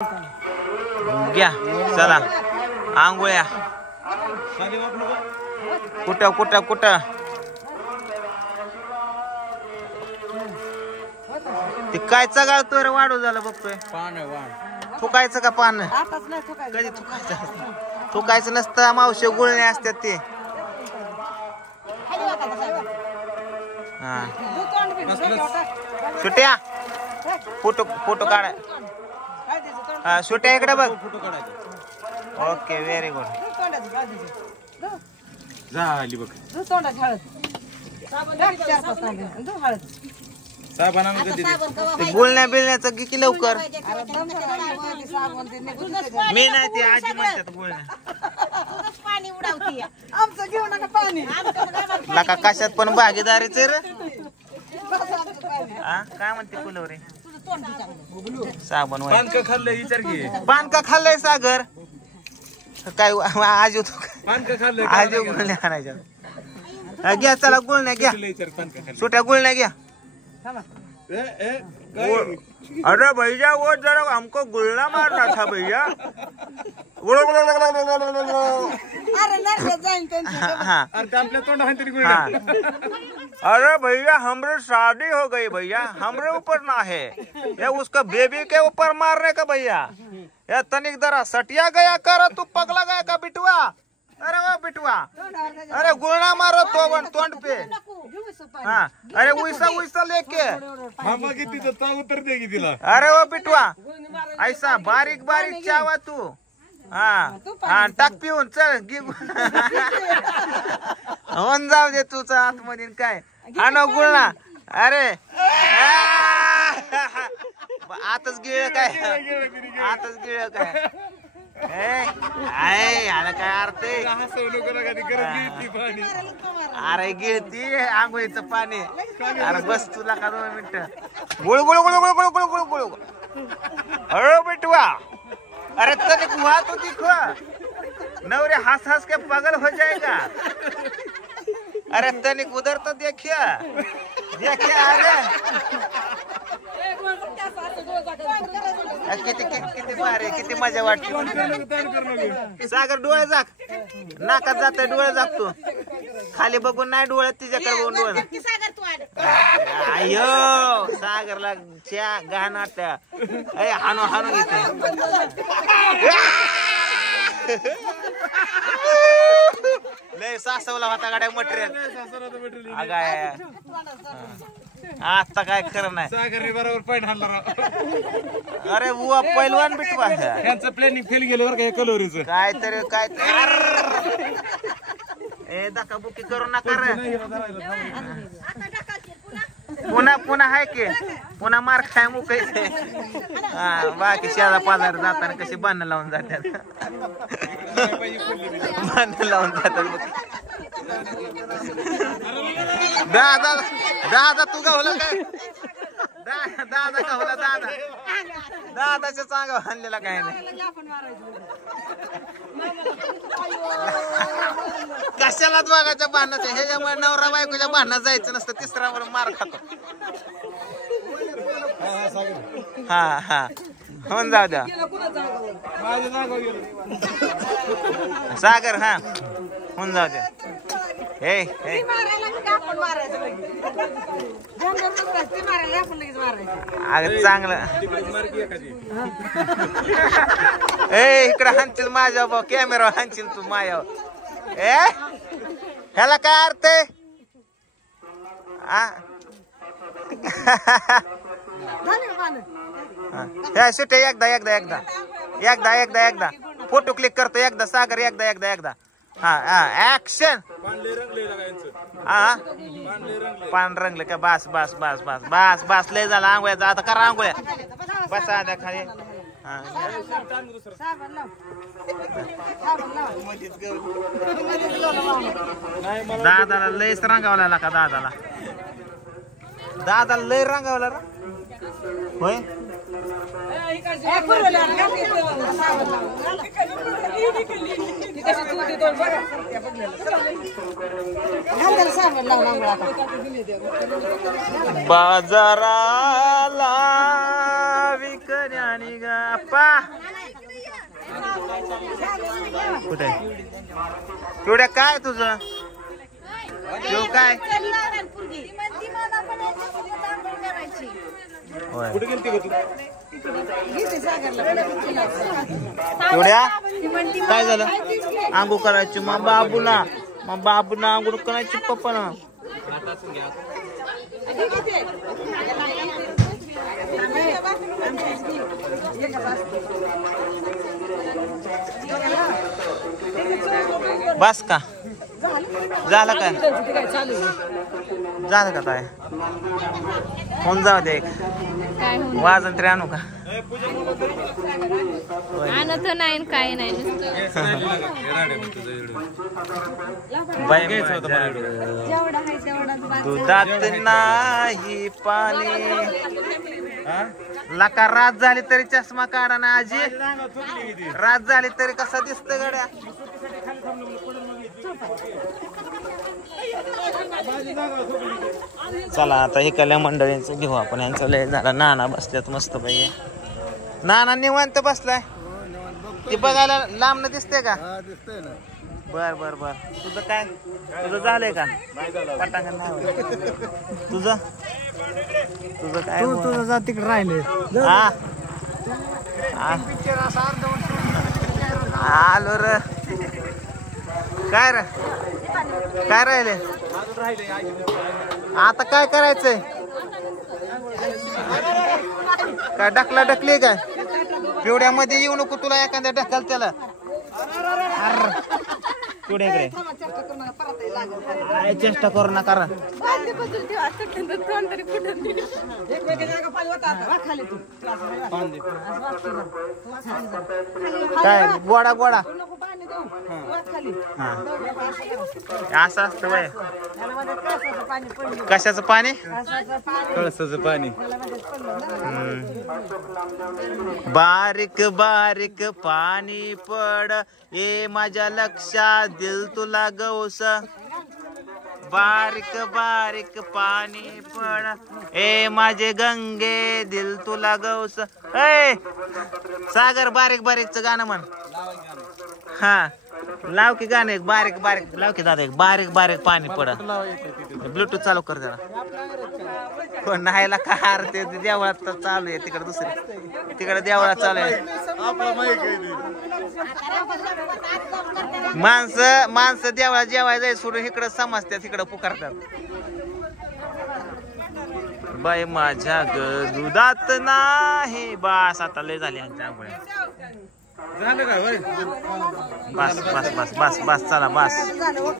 घ्या चला आंघोळ्या कुठं कुठं कुठं ते काय चगाळ तर वाढू झालं बघतोय थुकायचं का पान कधी थुकायचं थुकायचं नसतं मावशी गुळणे असतात ते हा सुट्या फोटो फोटो काढा हा सुट्या इकडे बघ ओके व्हेरी गुड झाली बघ गुळण्या बिळण्याचं की लवकर मी नाही ते आजी म्हणतात गुळण्या नका कशात पण भागीदारीच रे काय म्हणते फुलवरे साबण पान का खाल्लंय विचार घे पान का खाल्लंय सागर काय आज होतो पान का खाल्लंय आज गुळण्या आणायच्या घ्या चला गुळण्या घ्या सुट्या गुळण्या घ्या अरे भैया वो जरा हमको गुलना मारना था भैया अरे भैया हमरे शादी हो गई भैया हमरे ऊपर ना है ये उसका बेबी के ऊपर मारने का भैया ये तनिक जरा सटिया गया कर तू पगला गया का बिटुआ अरे वो बिटुआ अरे गुलना मारो तोंड पे हाँ अरे वैसा लेके मामा की तिथं उत्तर देगी तिला अरे वो बिटुआ ऐसा बारीक बारीक चावा तू हाँ हाँ टाक पिऊन चल होऊन जाऊ दे तुझा आतमध्ये काय आणो गुळणा अरे आताच गिळ काय आताच गिळ काय आला काय अर्थ अरे गिळती आंघोळीचं पाणी अरे बस तुला का 2 मिनिट गुळ गुळ गुळ गुळ गुळ गुळ गुळ गुळ अरे बिटवा अरे तनिक हुआ तो दिखो नवरे हंस हंस के पागल हो जाएगा अरे तनिक उधर तो देखिए अरे किती मारे किती मजा वाटते सागर डोळे जाग नाकात जात डोळे जागतो खाली बघून नाही डोळ्यात तिच्याकडे बघून डोळे अयो सागरला च्या गाणात हाणू हाणू घेते लय सासवला होता गाड्या मटेरियल आता काय खरं नाही सागरने बरोबर पॉइंट हाणला अरे बुवा पैलवान बिटवा त्यांचं प्लॅनिंग फेल गेलं बरं का कलोरीचं काय ए धक्काबुक्की करू नका रे पुन्हा आहे की पुन्हा मार खाय मुकायचे हा बाकी शेजा पाजार जाताना कशी बांधणं लावून जातात बांधणं लावून जातात दादा तू गावला काय दादा गावला दादाच्या चांगा आणलेला काय नाही कशालाच बघायच्या भांडणाचं ह्याच्यामुळे नवरा बायकोच्या भांडणात जायचं नसतं तिसऱ्यावर मार खातो हा हा होऊन जाऊ द्या सागर हा होऊन जाऊ द्या हे अगं चांगलं ए इकडे हाणशील माझ्या भाऊ कॅमेरा हाणशील तू माझ्या ह्याला काय अर्थ आहे सुटे एकदा फोटो क्लिक करतो एकदा सागर एकदा हा ऍक्शन हा पान रंगले का बस बस बस बस बस बस लय झाला आंघोळ्याचा आता करा आंघोळ्या बस आता खाली दादाला लयच रंगावला का दादाला लय रंगावला होय बाजाराला विकली आणि गप्पा कुठे तेवढ्या काय तुझं तेव काय होय कुठे गेलती का तू तेवढ्या काय झालं आंघोळ करायची मग बाबूला आंघोळ करायची पप्पा ना बस का झालं काय झालं का काय होऊन जाऊ दे एक वाजन तरी आणू का आणत नाही काय नाही दुधात नाही पाणी लका रात झाली तरी चष्मा काढा ना आजी रात झाली तरी कसा दिसत गड्या चला आता हे कल्या मंडळींचं घेऊ आपण यांचं लय झाला नाना बसल्यात मस्त पाहिजे नाना निवांत बसलाय ते बघायला लांब न दिसते का बर बर बर तुझं काय तुझं झालंय का पटांगण नाही तुझं तुझं काय तुझं जा तिकडे राहिले हा आलो र काय रे काय राहिले आता काय करायचंय काय ढकला ढकली काय पिवड्यामध्ये येऊ नको तुला एखाद्या ढकल त्याला पिवड्याकडे चेष्टा करू नका काय गोडा गोडा असं असतं बाय कशाचं पाणी कळसाचं पाणी बारीक बारीक पाणी पड ए माझ्या लक्षात दिल तुला गौस बारीक बारीक पाणी पड ए माझे गंगे दिल तुला गौस ए सागर बारीक बारीकचं गाणं म्हण हा लाव की गाणं एक बारीक बारीक लाव की दादा एक बारीक बारीक पाणी पड ब्लूटूथ चालू कर जरा कोण नाहीला कार ते देवळात तर चालू आहे तिकडे दुसरी तिकडे देवळात चालू आहे माणसं देवळात जेवायला जाय सोडून इकडं समजतात इकडं पुकारतात बाई माझ्या दुधात नाही बास आता लय झाली त्यामुळे झालं का बस बस बस बस बस चला बस